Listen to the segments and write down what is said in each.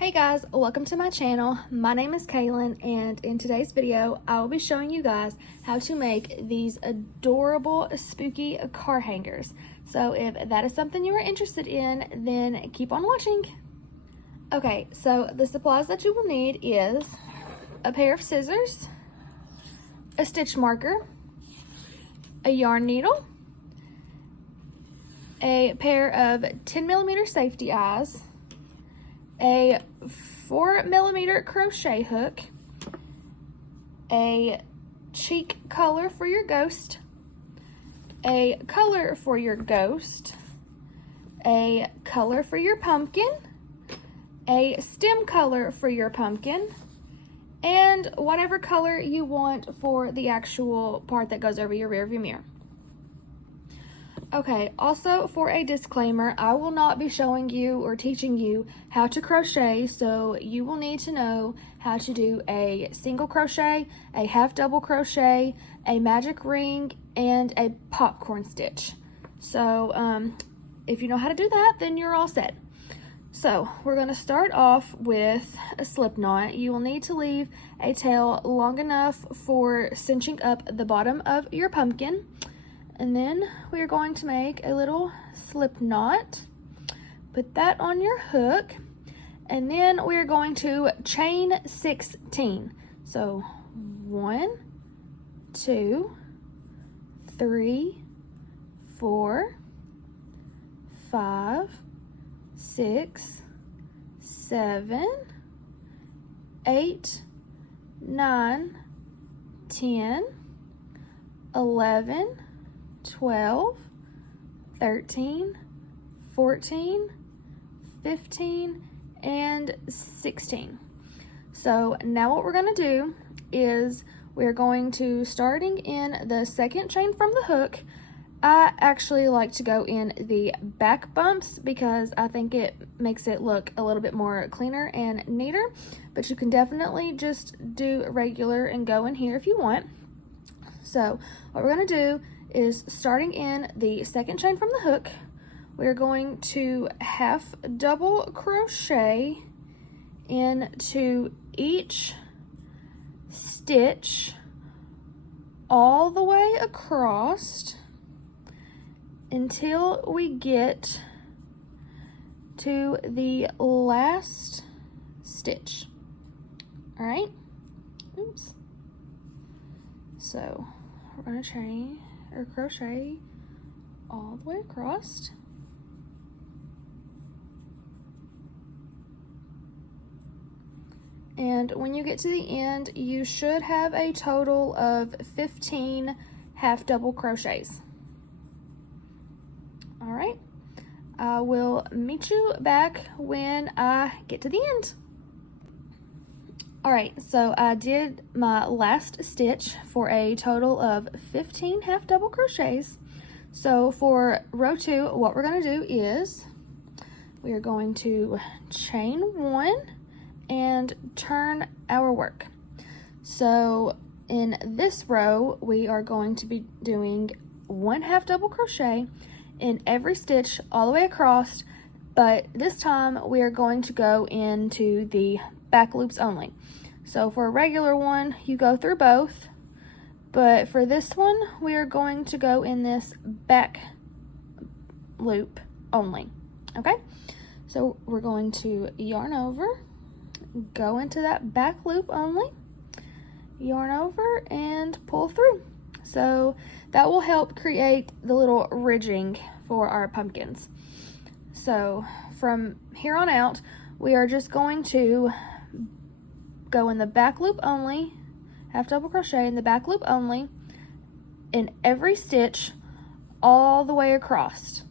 Hey guys, welcome to my channel. My name is Kaylin, and in today's video I will be showing you guys how to make these adorable spooky car hangers. So if that is something you are interested in, then keep on watching. Okay, so the supplies that you will need is a pair of scissors, a stitch marker, a yarn needle, a pair of 10mm safety eyes, a 4mm crochet hook, a cheek color for your ghost, a color for your ghost, a color for your pumpkin, a stem color for your pumpkin, and whatever color you want for the actual part that goes over your rear view mirror. Okay, also for a disclaimer, I will not be showing you or teaching you how to crochet, so you will need to know how to do a single crochet, a half double crochet, a magic ring, and a popcorn stitch. So if you know how to do that, then you're all set. So we're going to start off with a slip knot. You will need to leave a tail long enough for cinching up the bottom of your pumpkin. And then we are going to make a little slip knot, put that on your hook, and then we are going to chain 16. So 1, 2, 3, 4, 5, 6, 7, 8, 9, 10, 11, 12, 13, 14, 15, and 16. So now what we're going to do is we're going to, starting in the second chain from the hook, I actually like to go in the back bumps because I think it makes it look a little bit more cleaner and neater, but you can definitely just do regular and go in here if you want. So what we're going to do is, starting in the second chain from the hook, we're going to half double crochet into each stitch all the way across until we get to the last stitch. All right, oops. So we're going to chain or crochet all the way across. And when you get to the end, you should have a total of 15 half double crochets. All right, I will meet you back when I get to the end. All right, so I did my last stitch for a total of 15 half double crochets. So for row 2, what we're going to do is we are going to chain 1 and turn our work. So in this row, we are going to be doing 1 half double crochet in every stitch all the way across, but this time we are going to go into the back loops only. So for a regular one, you go through both, but for this one, we are going to go in this back loop only, okay? So we're going to yarn over, go into that back loop only, yarn over, and pull through. So that will help create the little ridging for our pumpkins. So from here on out, we are just going to go in the back loop only, half double crochet in the back loop only, in every stitch all the way across.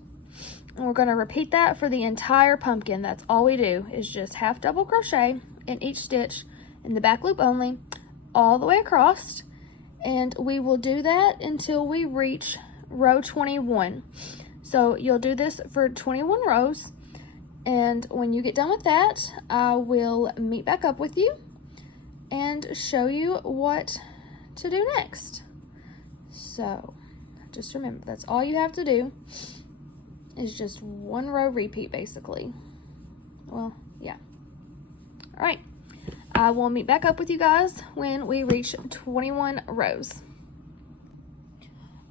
And we're going to repeat that for the entire pumpkin. That's all we do, is just half double crochet in each stitch in the back loop only, all the way across. And we will do that until we reach row 21. So you'll do this for 21 rows, and when you get done with that, I will meet back up with you and show you what to do next. So just remember, that's all you have to do, is just 1 row repeat basically. Well, yeah. All right, I will meet back up with you guys when we reach 21 rows.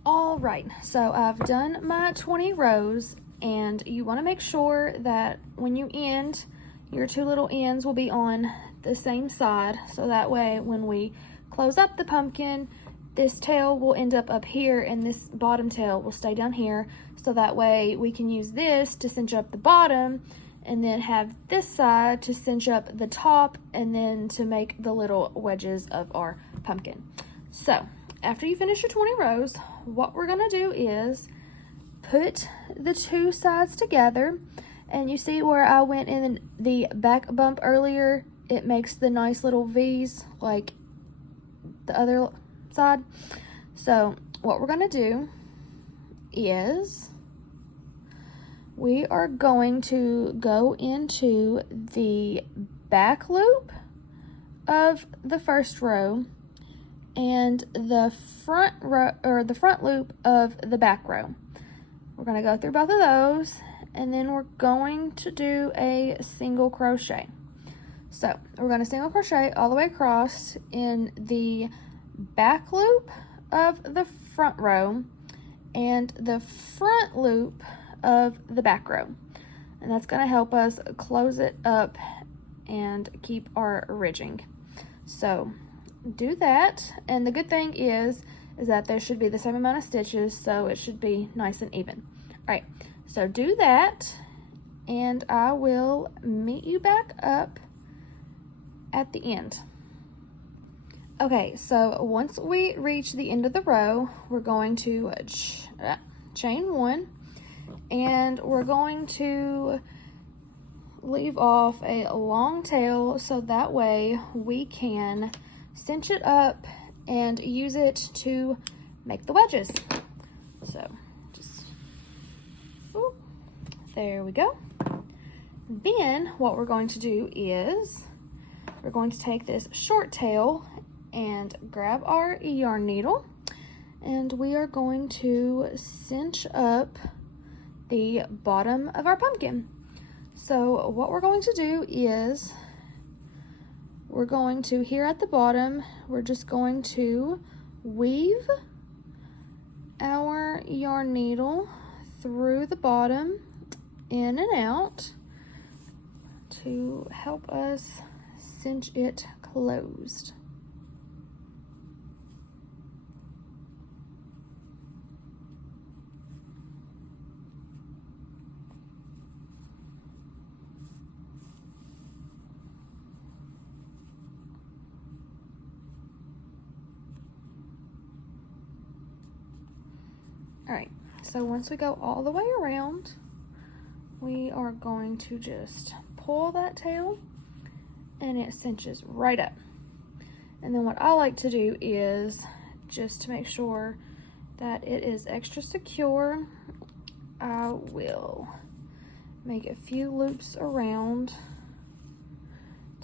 All right, so I've done my 20 rows, and you want to make sure that when you end, your two little ends will be on the same side, so that way when we close up the pumpkin, this tail will end up here and this bottom tail will stay down here, so that way we can use this to cinch up the bottom and then have this side to cinch up the top and then to make the little wedges of our pumpkin. So after you finish your 20 rows, what we're gonna do is put the two sides together, and you see where I went in the back bump earlier, it makes the nice little V's like the other side. So what we're gonna do is we are going to go into the back loop of the first row and the front row, or the front loop of the back row. We're going to go through both of those, and then we're going to do a single crochet. So we're going to single crochet all the way across in the back loop of the front row and the front loop of the back row, and that's going to help us close it up and keep our ridging. So do that, and the good thing is that there should be the same amount of stitches, so it should be nice and even. All right, so do that, and I will meet you back up at the end. Okay, so once we reach the end of the row, we're going to chain one, and we're going to leave off a long tail so that way we can cinch it up and use it to make the wedges. So just, ooh, there we go. Then what we're going to do is we're going to take this short tail and grab our yarn needle, and we are going to cinch up the bottom of our pumpkin. So what we're going to do is we're going to, here at the bottom, we're just going to weave our yarn needle through the bottom, in and out, to help us cinch it closed. All right, so once we go all the way around, we are going to just pull that tail and it cinches right up. And then what I like to do is, just to make sure that it is extra secure, I will make a few loops around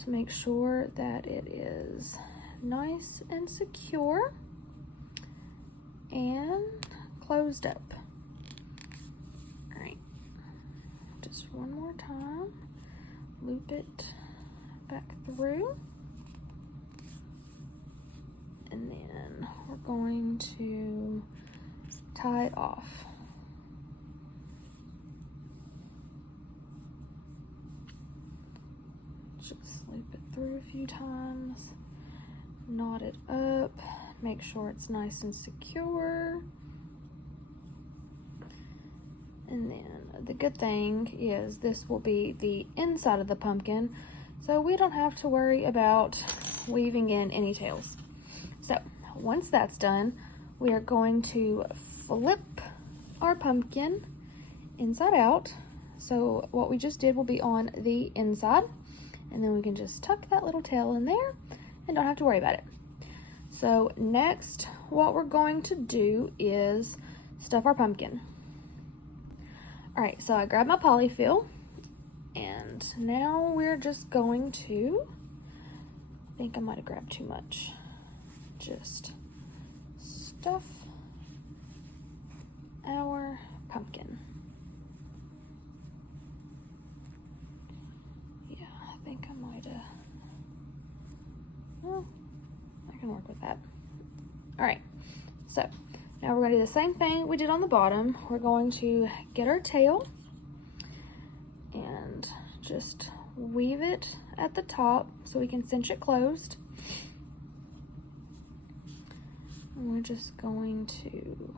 to make sure that it is nice and secure and closed up. All right, just one more time, loop it back through, and then we're going to tie it off. Just loop it through a few times, knot it up, make sure it's nice and secure. And then the good thing is this will be the inside of the pumpkin, so we don't have to worry about weaving in any tails. So once that's done, we are going to flip our pumpkin inside out. So what we just did will be on the inside, and then we can just tuck that little tail in there and don't have to worry about it. So next, what we're going to do is stuff our pumpkin. All right, so I grabbed my polyfil, and now we're just going to, I think I might have grabbed too much, just stuff our pumpkin. Yeah, I think I might have Well, I can work with that. All right, so now we're going to do the same thing we did on the bottom. We're going to get our tail and just weave it at the top so we can cinch it closed. And we're just going to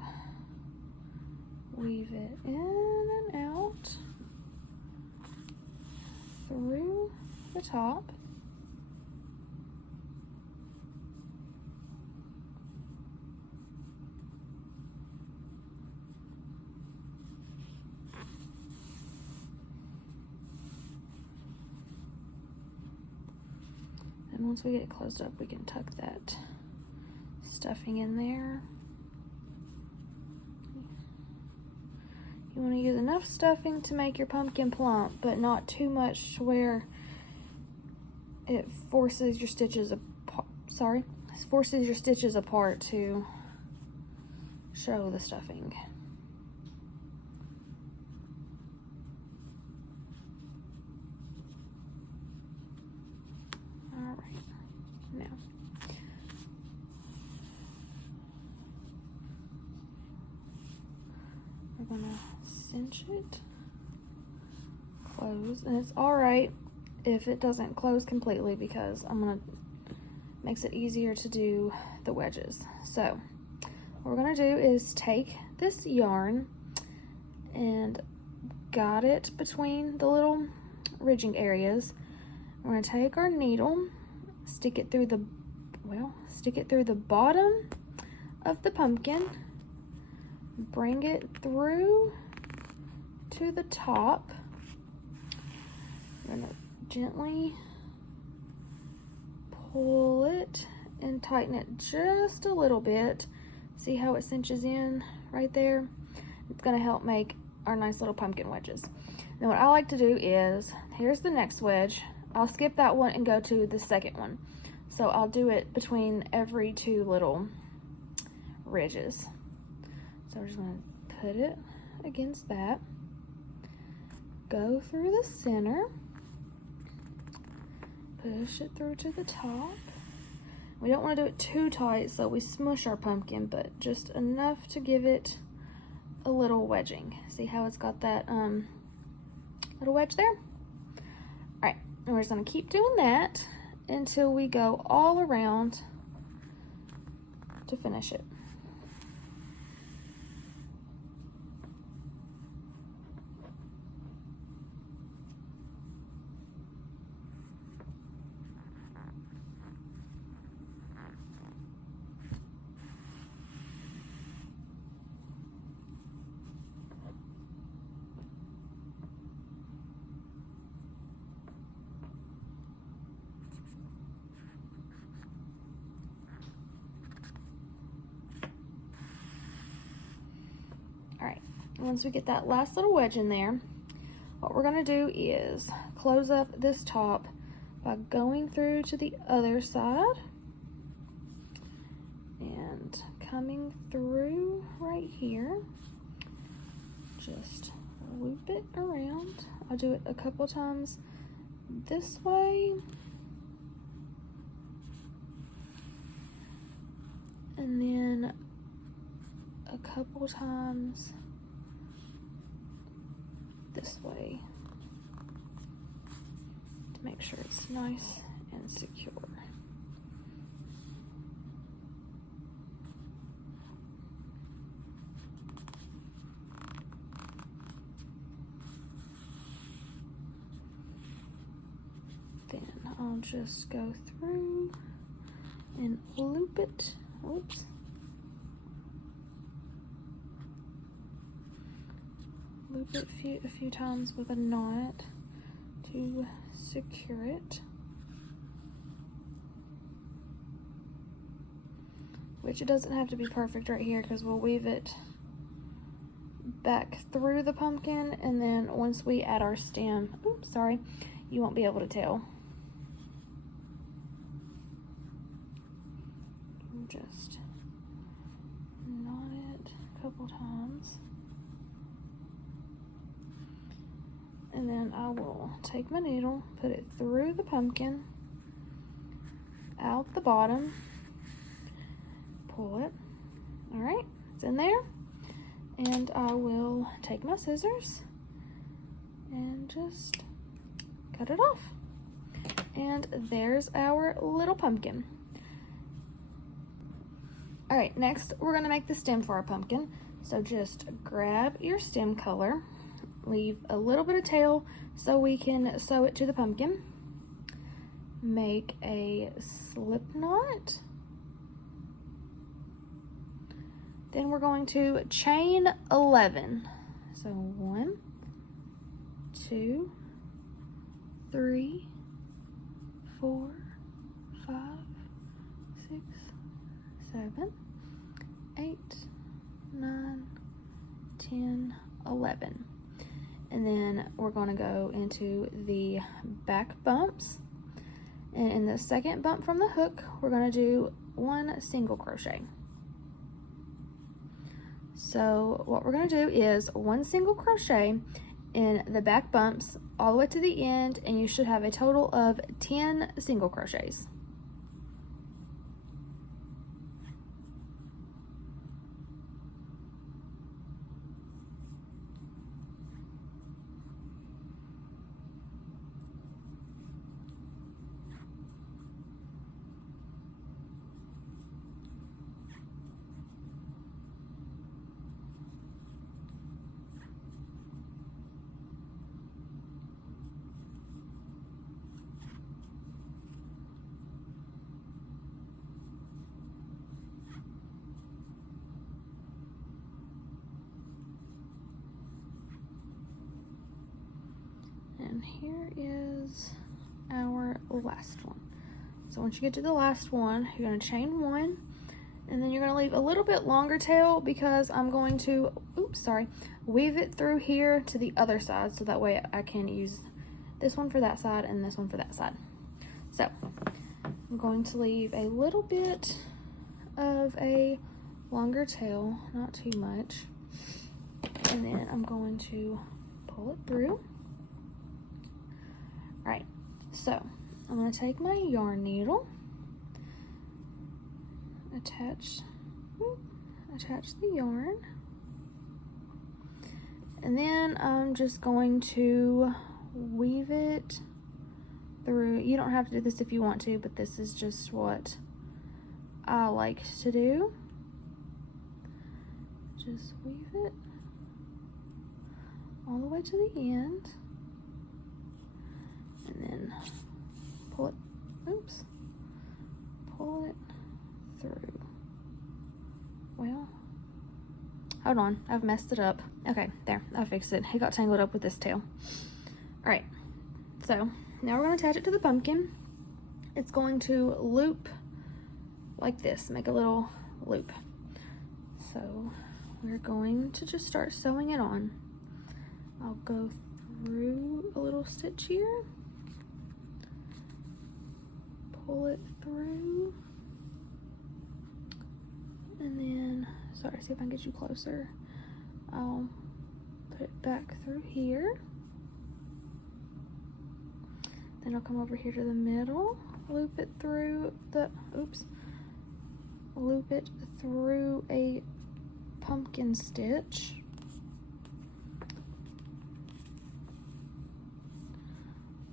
weave it in and out through the top. And once we get it closed up, we can tuck that stuffing in there. You want to use enough stuffing to make your pumpkin plump, but not too much to where it forces your stitches apart. Forces your stitches apart to show the stuffing. We're gonna cinch it close, and it's all right if it doesn't close completely because makes it easier to do the wedges. So what we're gonna do is take this yarn and got it between the little ridging areas. We're gonna take our needle, stick it through the bottom of the pumpkin, bring it through to the top. I'm gonna gently pull it and tighten it just a little bit. See how it cinches in right there? It's gonna help make our nice little pumpkin wedges. Now what I like to do is, here's the next wedge. I'll skip that one and go to the second one. So I'll do it between every two little ridges. So we're just gonna put it against that, go through the center, push it through to the top. We don't want to do it too tight so we smush our pumpkin, but just enough to give it a little wedging. See how it's got that little wedge there? All right, and we're just gonna keep doing that until we go all around to finish it. Once we get that last little wedge in there, what we're going to do is close up this top by going through to the other side and coming through right here. Just loop it around. I'll do it a couple times this way and then a couple times this way to make sure it's nice and secure. Then I'll just go through and loop it. Oops. Loop it a few times with a knot to secure it, which it doesn't have to be perfect right here because we'll weave it back through the pumpkin, and then once we add our stem, oops, sorry, you won't be able to tell. Just knot it a couple times. And then I will take my needle, put it through the pumpkin, out the bottom, pull it. All right, it's in there. And I will take my scissors and just cut it off. And there's our little pumpkin. All right, next we're gonna make the stem for our pumpkin. So just grab your stem color, leave a little bit of tail so we can sew it to the pumpkin. Make a slip knot. Then we're going to chain 11. So 1, 2, 3, 4, 5, 6, 7, 8, 9, 10, 11. And then we're going to go into the back bumps. And in the second bump from the hook, we're going to do 1 single crochet. So what we're going to do is 1 single crochet in the back bumps all the way to the end, and you should have a total of 10 single crochets. And here is our last one. So once you get to the last one, you're going to chain 1, and then you're going to leave a little bit longer tail because I'm going to, weave it through here to the other side, so that way I can use this one for that side and this one for that side. So I'm going to leave a little bit of a longer tail, not too much, and then I'm going to pull it through. All right, so I'm going to take my yarn needle, attach the yarn, and then I'm just going to weave it through. You don't have to do this if you want to, but this is just what I like to do. Just weave it all the way to the end. And then pull it through. Well, hold on, I've messed it up. Okay, there, I fixed it. It got tangled up with this tail. All right, so now we're going to attach it to the pumpkin. It's going to loop like this, make a little loop. So we're going to just start sewing it on. I'll go through a little stitch here. Pull it through, and then, sorry, see if I can get you closer. I'll put it back through here. Then I'll come over here to the middle, loop it through loop it through a pumpkin stitch.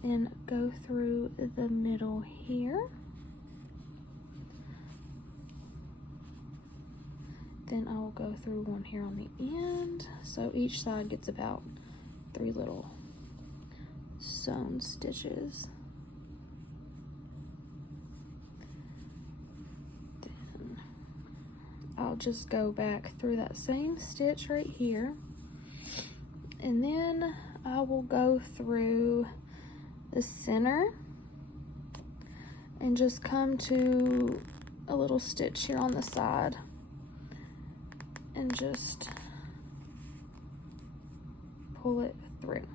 And go through the middle here. Then I will go through one here on the end. So each side gets about 3 little sewn stitches. Then I'll just go back through that same stitch right here. And then I will go through the center and just come to a little stitch here on the side and just pull it through.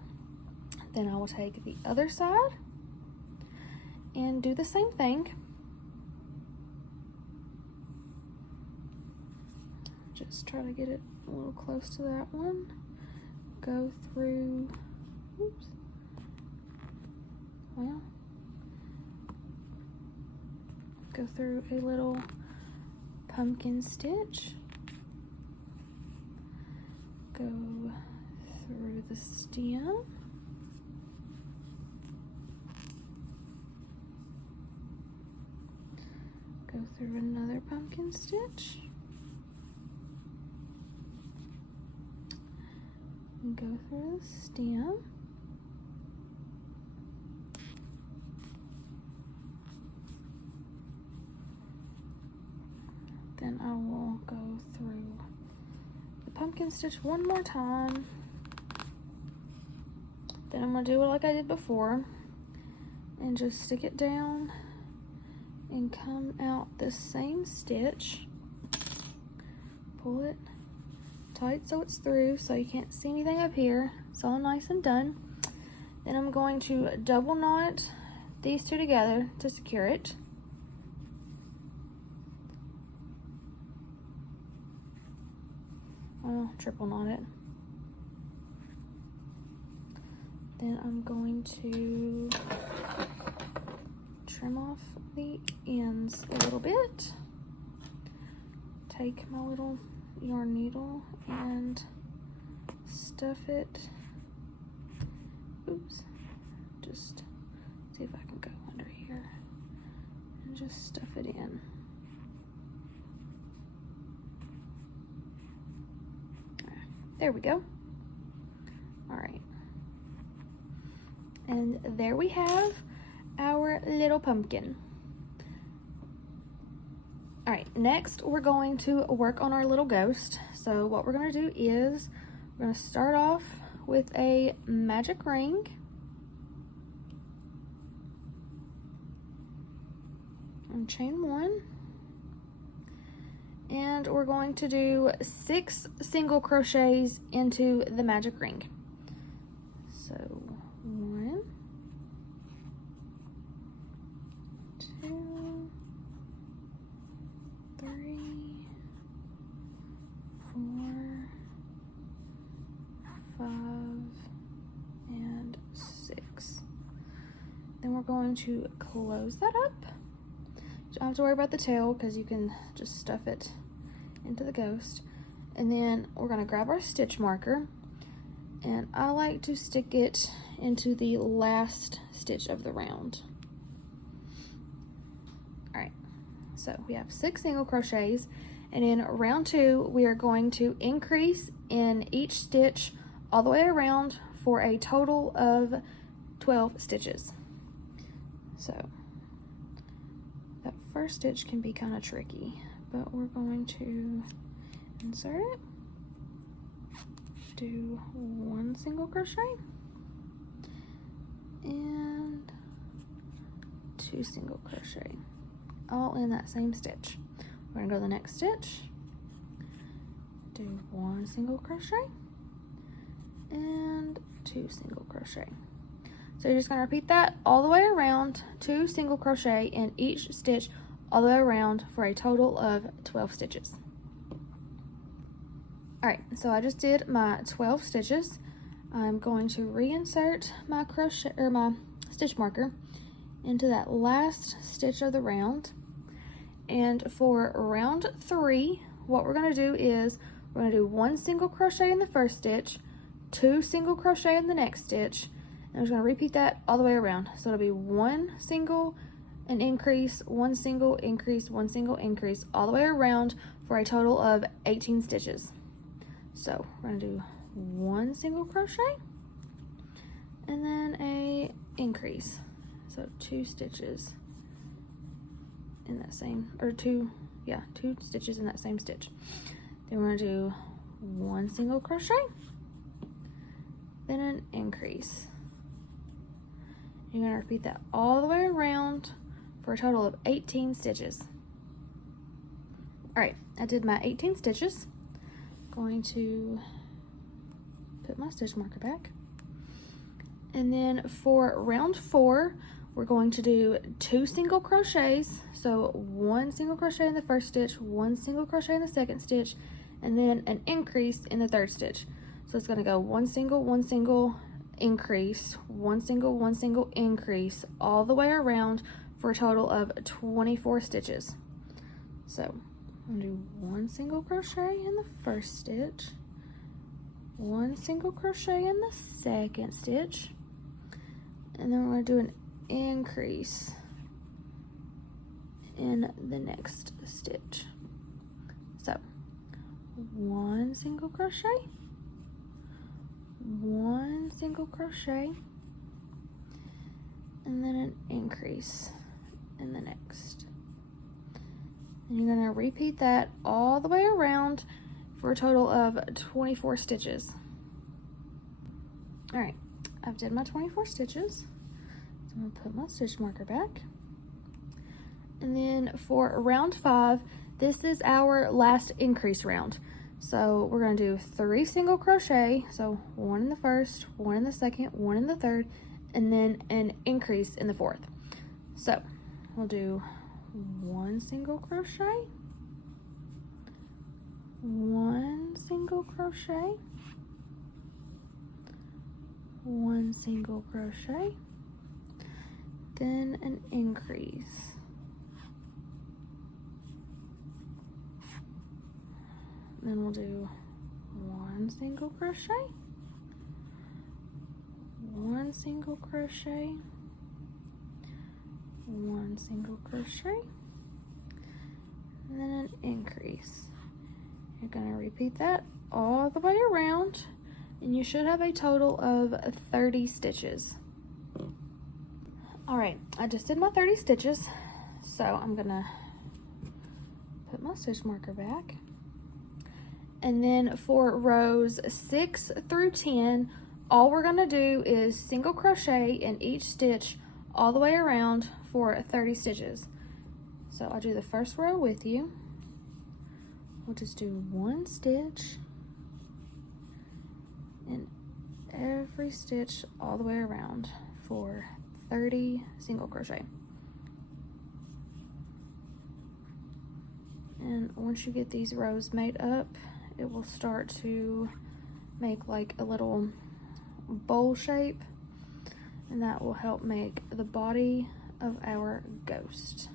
Then I will take the other side and do the same thing. Just try to get it a little close to that one. Go through, well, go through a little pumpkin stitch, go through the stem, go through another pumpkin stitch, and go through the stem, then I will go through the pumpkin stitch one more time. Then I'm going to do it like I did before and just stick it down and come out the same stitch. Pull it tight so it's through so you can't see anything up here. It's all nice and done. Then I'm going to double knot these two together to secure it. Well, triple knot it. Then I'm going to trim off the ends a little bit. Take my little yarn needle and stuff it. Oops. Just see if I can go under here and just stuff it in. There we go. All right. And there we have our little pumpkin. All right, next we're going to work on our little ghost. So what we're gonna do is we're gonna start off with a magic ring. And chain 1. And we're going to do 6 single crochets into the magic ring. So 1, 2, 3, 4, 5, and 6. Then we're going to close that up. You don't have to worry about the tail because you can just stuff it into the ghost. And then we're going to grab our stitch marker, and I like to stick it into the last stitch of the round. Alright, so we have 6 single crochets, and in round 2 we are going to increase in each stitch all the way around for a total of 12 stitches. So that first stitch can be kind of tricky, but we're going to insert it, do 1 single crochet, and 2 single crochet, all in that same stitch. We're gonna go to the next stitch, do 1 single crochet, and 2 single crochet. So you're just going to repeat that all the way around, 2 single crochet in each stitch all the way around for a total of 12 stitches. Alright, so I just did my 12 stitches. I'm going to reinsert my crochet or my stitch marker into that last stitch of the round. And for round 3, what we're going to do is we're going to do 1 single crochet in the first stitch, 2 single crochet in the next stitch, and we're just going to repeat that all the way around. So it'll be 1 single, an increase, 1 single, increase, 1 single, increase, all the way around for a total of 18 stitches. So we're going to do 1 single crochet and then a increase. So 2 stitches in that same, or 2 stitches in that same stitch. Then we're going to do 1 single crochet, then an increase. You're going to repeat that all the way around for a total of 18 stitches. Alright, I did my 18 stitches. Going to put my stitch marker back. And then for round 4, we're going to do 2 single crochets. So 1 single crochet in the first stitch, 1 single crochet in the second stitch, and then an increase in the third stitch. So it's going to go 1 single, increase, 1 single, increase, all the way around for a total of 24 stitches. So I'm gonna do 1 single crochet in the first stitch, 1 single crochet in the second stitch, and then we're gonna do an increase in the next stitch. So 1 single crochet, 1 single crochet, and then an increase in the next. And you're gonna repeat that all the way around for a total of 24 stitches. All right, I've did my 24 stitches. So I'm gonna put my stitch marker back. And then for round 5, this is our last increase round. So we're gonna do 3 single crochet. So 1 in the first, 1 in the second, 1 in the third, and then an increase in the fourth. So we'll do 1 single crochet, 1 single crochet, 1 single crochet, then an increase. Then we'll do 1 single crochet, 1 single crochet, 1 single crochet, and then an increase. You're going to repeat that all the way around, and you should have a total of 30 stitches. All right, I just did my 30 stitches, so I'm going to put my stitch marker back. And then for rows 6 through 10, all we're gonna do is single crochet in each stitch all the way around for 30 stitches. So I'll do the first row with you. We'll just do 1 stitch in every stitch all the way around for 30 single crochet. And once you get these rows made up, it will start to make like a little bowl shape, and that will help make the body of our ghost.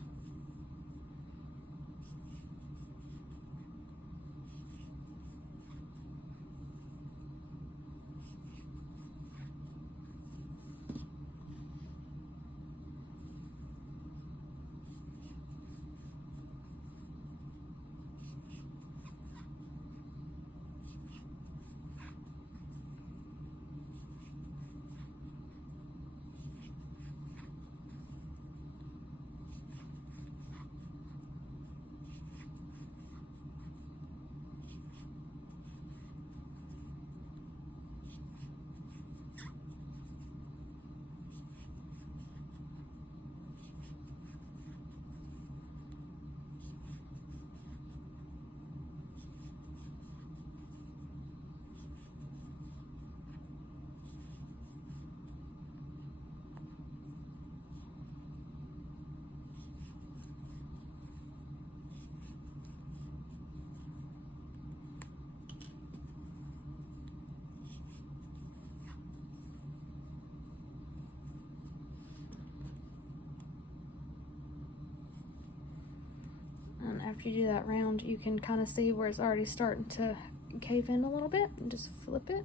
And after you do that round, you can kind of see where it's already starting to cave in a little bit, and just flip it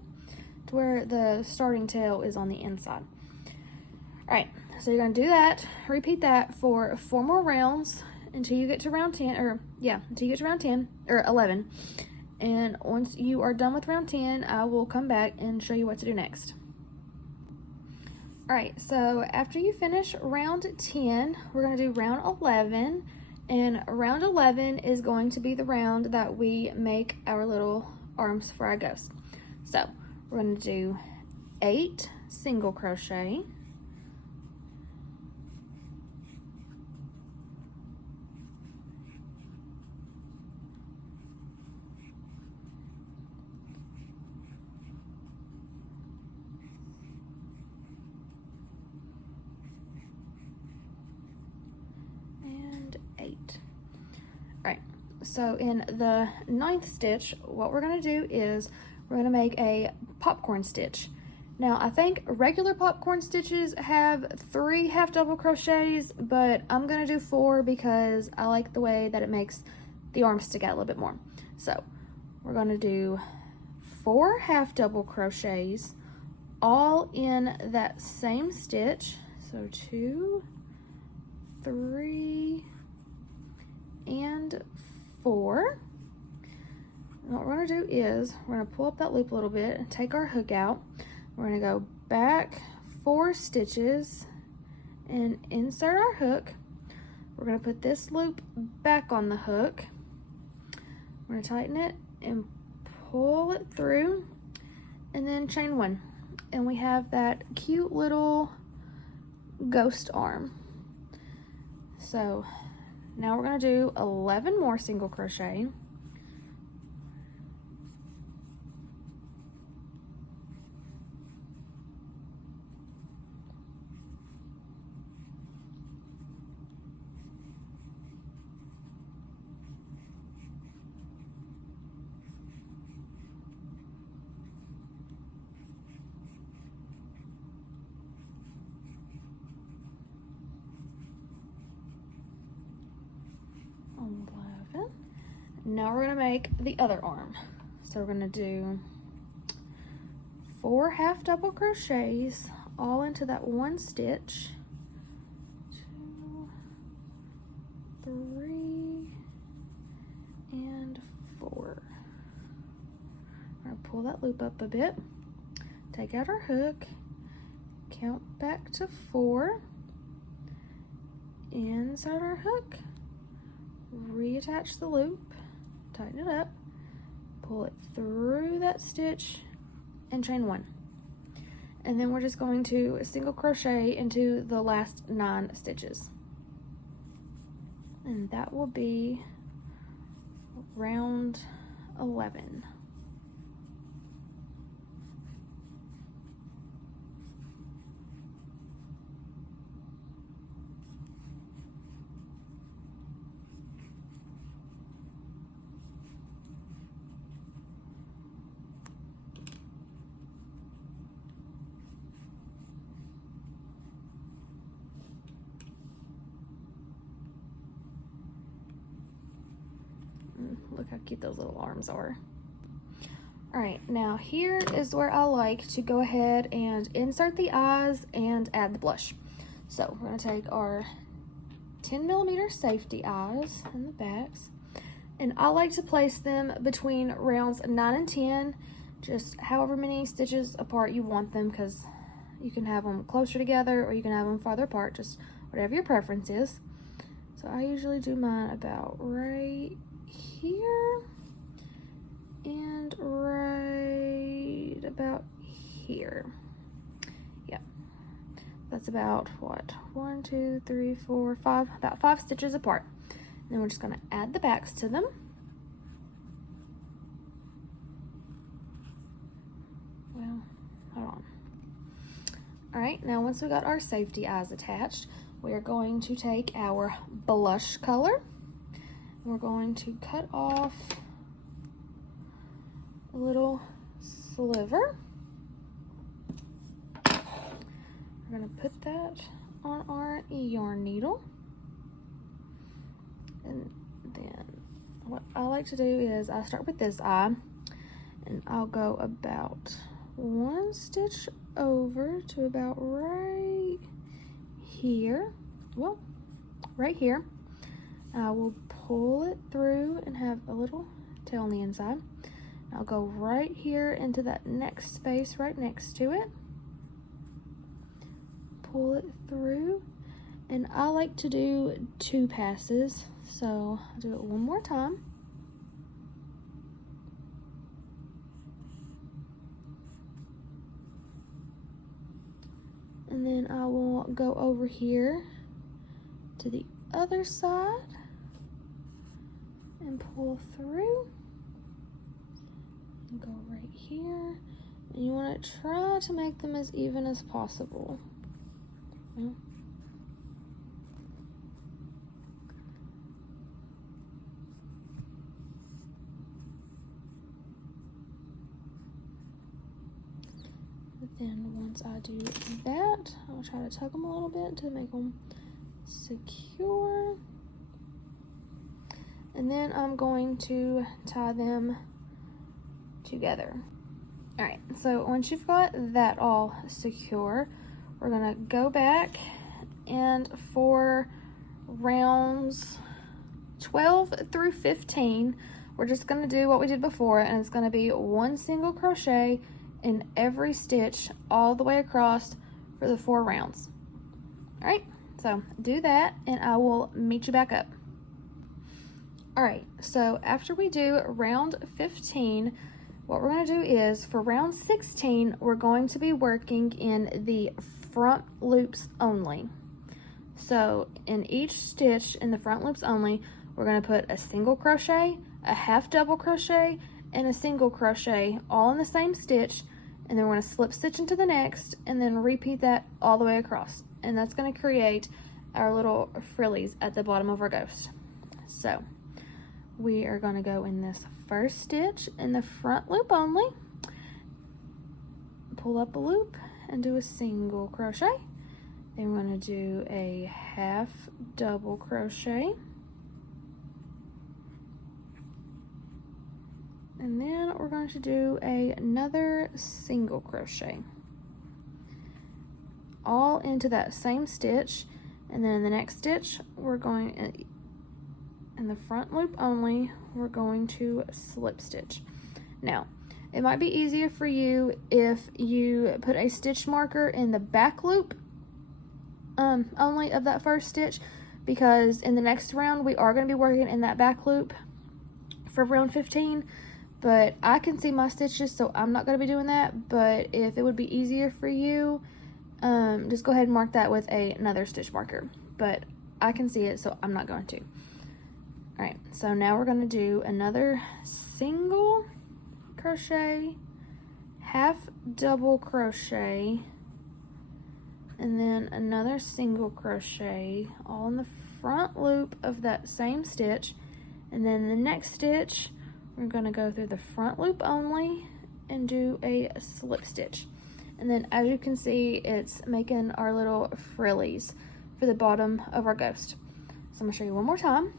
to where the starting tail is on the inside. All right, so you're gonna do that, repeat that for 4 more rounds until you get to round 10, until you get to round 10, or 11. And once you are done with round 10, I will come back and show you what to do next. All right, so after you finish round 10, we're gonna do round 11. And round 11 is going to be the round that we make our little arms for our ghost. So we're going to do 8 single crochet, So in the 9th stitch, what we're going to do is we're going to make a popcorn stitch. Now, I think regular popcorn stitches have 3 half double crochets, but I'm gonna do 4 because I like the way that it makes the arms stick out a little bit more. So we're gonna do 4 half double crochets all in that same stitch. So 2, 3, and 4. And what we're gonna do is we're gonna pull up that loop a little bit and take our hook out. We're gonna go back 4 stitches and insert our hook. We're gonna put this loop back on the hook. We're gonna tighten it and pull it through and then chain 1. And we have that cute little ghost arm. So now we're gonna do 11 more single crochet. Now we're gonna make the other arm. So we're gonna do 4 half double crochets all into that one stitch. 2, 3, and 4. We're gonna pull that loop up a bit, take out our hook, count back to 4, insert our hook, reattach the loop, tighten it up, pull it through that stitch, and chain 1. And then we're just going to single crochet into the last 9 stitches. And that will be round 11. Look how cute those little arms are. All right, now here is where I like to go ahead and insert the eyes and add the blush. So we're gonna take our 10mm safety eyes in the backs, and I like to place them between rounds 9 and 10, just however many stitches apart you want them, because you can have them closer together or you can have them farther apart, just whatever your preference is. So I usually do mine about right here and right about here. Yeah, that's about what, 1, 2, 3, 4, 5, about 5 stitches apart. And then we're just going to add the backs to them. Well, hold on. All right, now once we got our safety eyes attached, we are going to take our blush color. We're going to cut off a little sliver. We're going to put that on our yarn needle. And then what I like to do is I start with this eye, and I'll go about 1 stitch over to about right here. Well, right here. I will pull it through and have a little tail on the inside. I'll go right here into that next space right next to it. Pull it through, and I like to do 2 passes, so I'll do it one more time. And then I will go over here to the other side and pull through and go right here. And you want to try to make them as even as possible. Then once I do that, I'll try to tug them a little bit to make them secure. And then I'm going to tie them together. All right, so once you've got that all secure, we're gonna go back, and for rounds 12 through 15, we're just gonna do what we did before, and it's gonna be 1 single crochet in every stitch all the way across for the 4 rounds. All right, so do that, and I will meet you back up. All right, so after we do round 15, what we're going to do is for round 16, we're going to be working in the front loops only. So in each stitch in the front loops only, we're going to put a single crochet, a half double crochet, and a single crochet all in the same stitch, and then we're going to slip stitch into the next, and then repeat that all the way across. And that's going to create our little frillies at the bottom of our ghost. So we are going to go in this first stitch in the front loop only, pull up a loop and do a single crochet. Then we're going to do a half double crochet, and then we're going to do another single crochet all into that same stitch. And then in the next stitch, we're going in the front loop only, we're going to slip stitch. Now, it might be easier for you if you put a stitch marker in the back loop only of that first stitch, because in the next round we are going to be working in that back loop for round 15, but I can see my stitches, so I'm not going to be doing that. But if it would be easier for you, just go ahead and mark that with another stitch marker, but I can see it, so I'm not going to. All right, so now we're going to do another single crochet, half double crochet, and then another single crochet all in the front loop of that same stitch. And then the next stitch, we're going to go through the front loop only and do a slip stitch. And then as you can see, it's making our little frillies for the bottom of our ghost. So I'm going to show you one more time.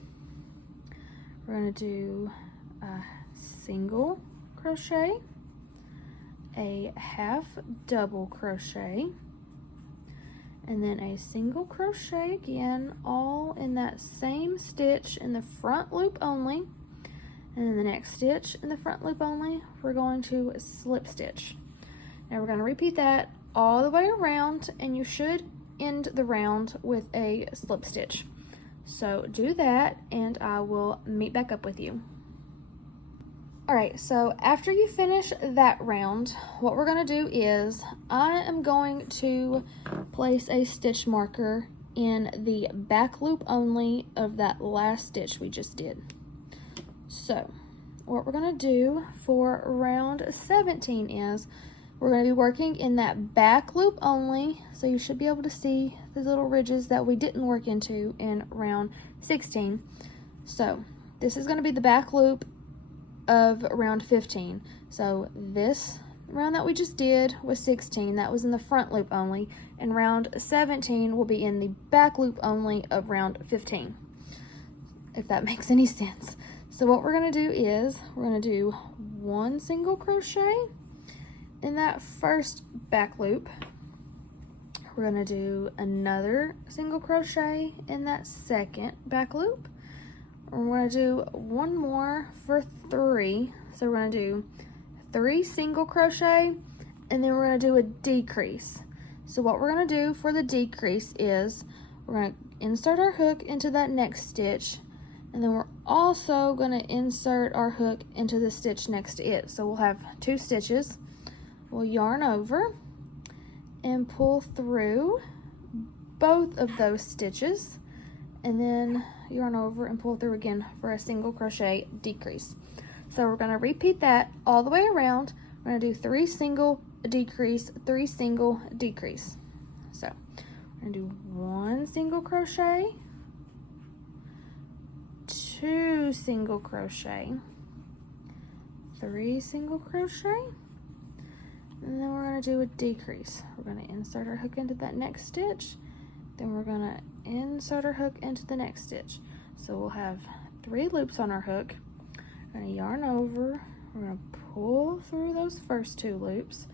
We're going to do a single crochet, a half double crochet, and then a single crochet again, all in that same stitch in the front loop only. And then the next stitch in the front loop only, we're going to slip stitch. Now we're going to repeat that all the way around, and you should end the round with a slip stitch. So do that, and I will meet back up with you. All right, so after you finish that round, what we're going to do is I am going to place a stitch marker in the back loop only of that last stitch we just did. So what we're going to do for round 17 is we're going to be working in that back loop only, so you should be able to see the little ridges that we didn't work into in round 16. So this is going to be the back loop of round 15. So this round that we just did was 16, that was in the front loop only, and round 17 will be in the back loop only of round 15, if that makes any sense. So what we're going to do is we're going to do 1 single crochet in that first back loop. We're going to do another single crochet in that second back loop. And we're going to do one more for 3. So we're going to do 3 single crochet, and then we're going to do a decrease. So what we're going to do for the decrease is we're going to insert our hook into that next stitch, and then we're also going to insert our hook into the stitch next to it. So we'll have 2 stitches. We'll yarn over and pull through both of those stitches, and then yarn over and pull through again for a single crochet decrease. So we're going to repeat that all the way around. We're going to do 3 single, a decrease, 3 single, decrease. So we're going to do 1 single crochet, 2 single crochet, 3 single crochet, and then we're going to do a decrease. We're going to insert our hook into that next stitch, then we're going to insert our hook into the next stitch. So we'll have 3 loops on our hook. We're going to yarn over, we're going to pull through those first 2 loops.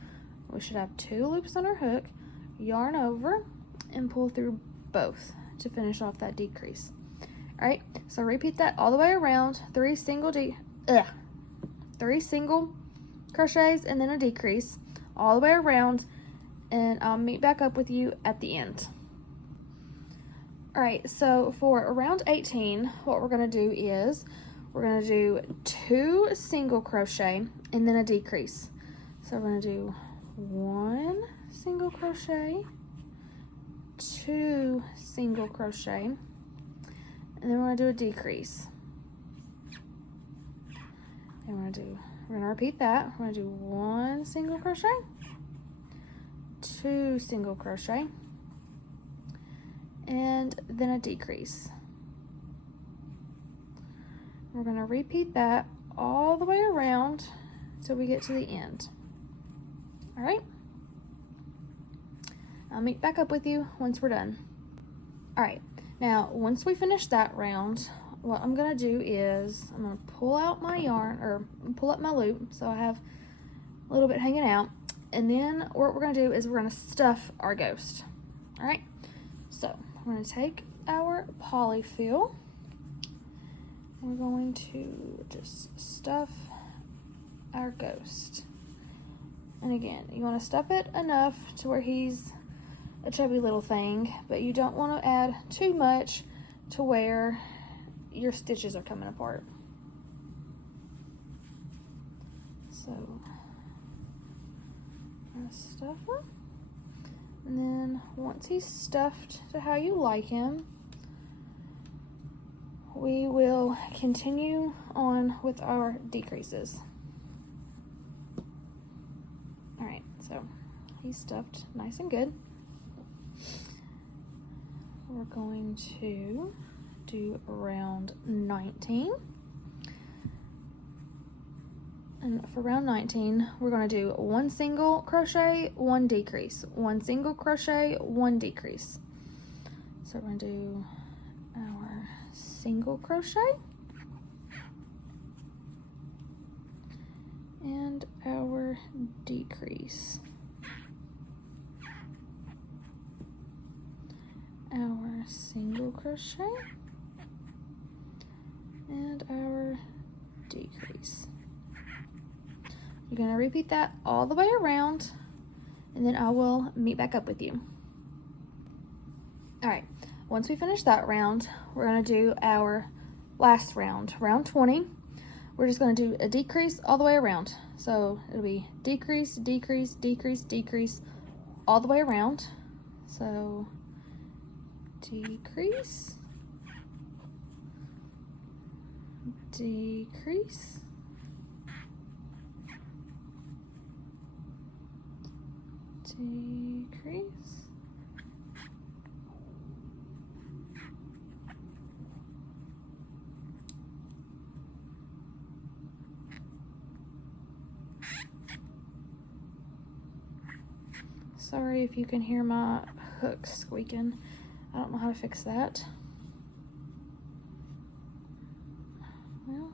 We should have 2 loops on our hook, yarn over, and pull through both to finish off that decrease. All right, so repeat that all the way around, 3 single crochets and then a decrease all the way around, and I'll meet back up with you at the end. All right, so for round 18, what we're gonna do is we're gonna do 2 single crochet and then a decrease. So we're gonna do 1 single crochet, 2 single crochet, and then we're gonna do a decrease. And we're gonna repeat that. We're gonna do 1 single crochet, 2 single crochet, and then a decrease. We're going to repeat that all the way around till we get to the end. All right? I'll meet back up with you once we're done. All right, now once we finish that round, what I'm going to do is I'm going to pull out my yarn, or pull up my loop so I have a little bit hanging out, and then what we're going to do is we're going to stuff our ghost. All right, so we're going to take our polyfil and we're going to just stuff our ghost. And again, you want to stuff it enough to where he's a chubby little thing, but you don't want to add too much to where your stitches are coming apart. So I'm going to stuff him, and then once he's stuffed to how you like him, we will continue on with our decreases. All right, so he's stuffed nice and good. We're going to do round 19. And for round 19, we're going to do 1 single crochet, 1 decrease, 1 single crochet, 1 decrease. So we're going to do our single crochet and our decrease, our single crochet and our decrease. You're going to repeat that all the way around, and then I will meet back up with you. All right, once we finish that round, we're going to do our last round, round 20. We're just going to do a decrease all the way around. So it'll be decrease, decrease, decrease, decrease all the way around. So decrease, decrease, decrease, sorry if you can hear my hook squeaking. I don't know how to fix that. Well,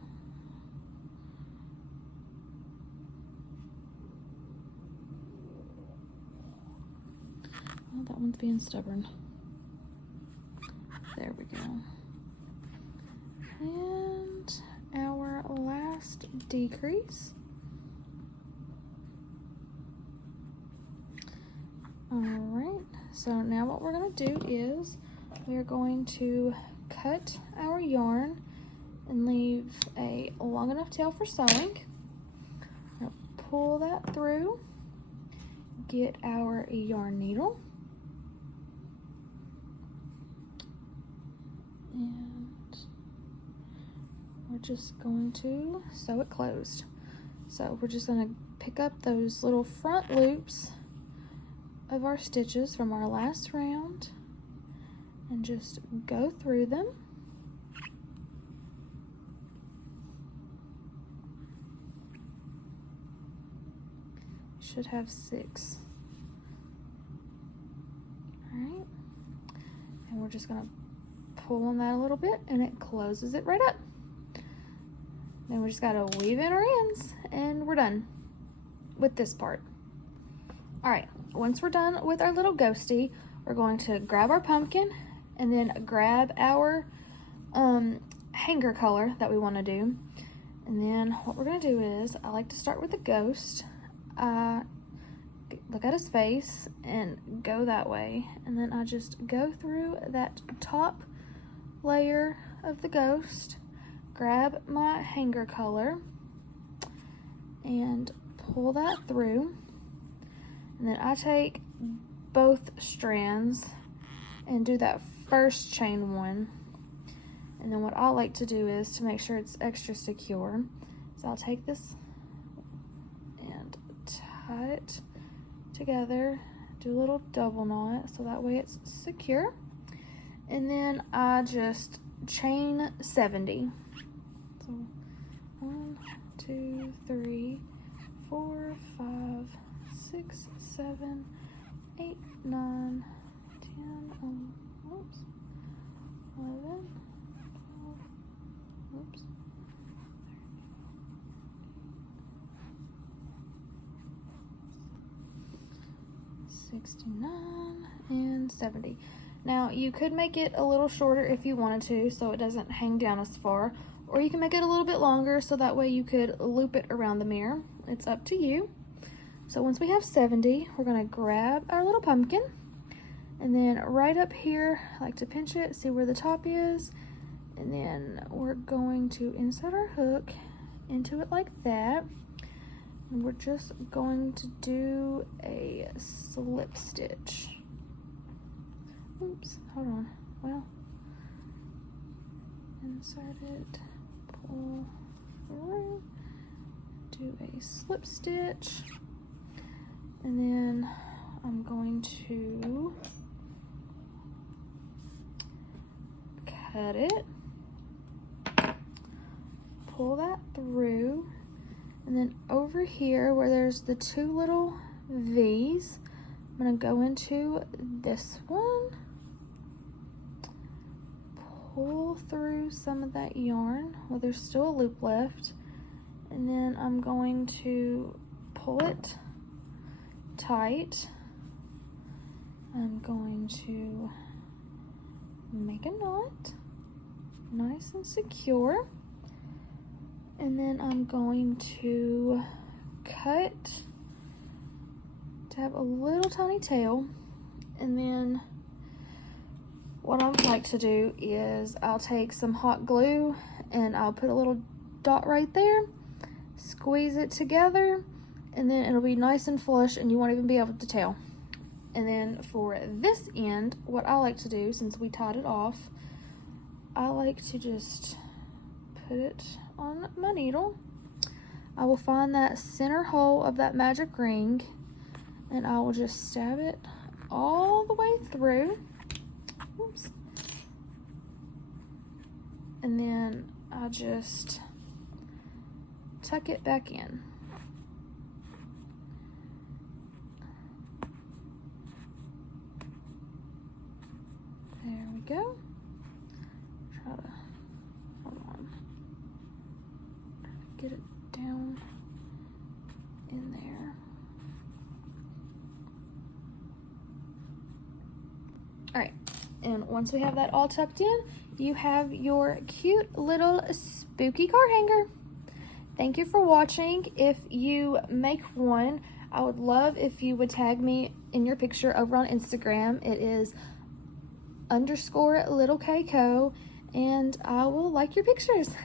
that one's being stubborn. There we go. And our last decrease. All right, so now what we're going to do is we're going to cut our yarn and leave a long enough tail for sewing. Pull that through, get our yarn needle, and we're just going to sew it closed. So we're just going to pick up those little front loops of our stitches from our last round and just go through them. should have 6. All right, and we're just gonna pull on that a little bit and it closes it right up. Then we just gotta weave in our ends and we're done with this part. All right, once we're done with our little ghosty, we're going to grab our pumpkin and then grab our hanger color that we want to do. And then what we're going to do is, I like to start with the ghost. Look at his face and go that way. And then I just go through that top layer of the ghost, grab my hanger color and pull that through. And then I take both strands and do that first chain one. And then what I like to do is, to make sure it's extra secure, so I'll take this and tie it together, do a little double knot so that way it's secure. And then I just chain 70. So 1, 2, 3, 4, 5, 6, 7, 8, 9, 10, 11, 12, oops, 69 and 70. Now you could make it a little shorter if you wanted to, so it doesn't hang down as far, or you can make it a little bit longer so that way you could loop it around the mirror. It's up to you. So once we have 70, we're gonna grab our little pumpkin, and then right up here, I like to pinch it, see where the top is, and then we're going to insert our hook into it like that. And we're just going to do a slip stitch. Oops, hold on. Well, insert it, pull through, do a slip stitch, and then I'm going to cut it, pull that through, and then over here where there's the 2 little V's, I'm gonna go into this one, pull through some of that yarn, well there's still a loop left, and then I'm going to pull it tight. I'm going to make a knot, nice and secure, and then I'm going to cut to have a little tiny tail. And then what I would like to do is I'll take some hot glue and I'll put a little dot right there, squeeze it together, and then it'll be nice and flush and you won't even be able to tell. And then for this end, what I like to do, since we tied it off, I like to just put it on my needle. I will find that center hole of that magic ring and I will just stab it all the way through. Oops. And then I just tuck it back in. There we go. Try to, hold on. Try to get it down in there. All right, and once we have that all tucked in, you have your cute little spooky car hanger. Thank you for watching. If you make one, I would love if you would tag me in your picture over on Instagram. It is _little Keiko, and I will like your pictures.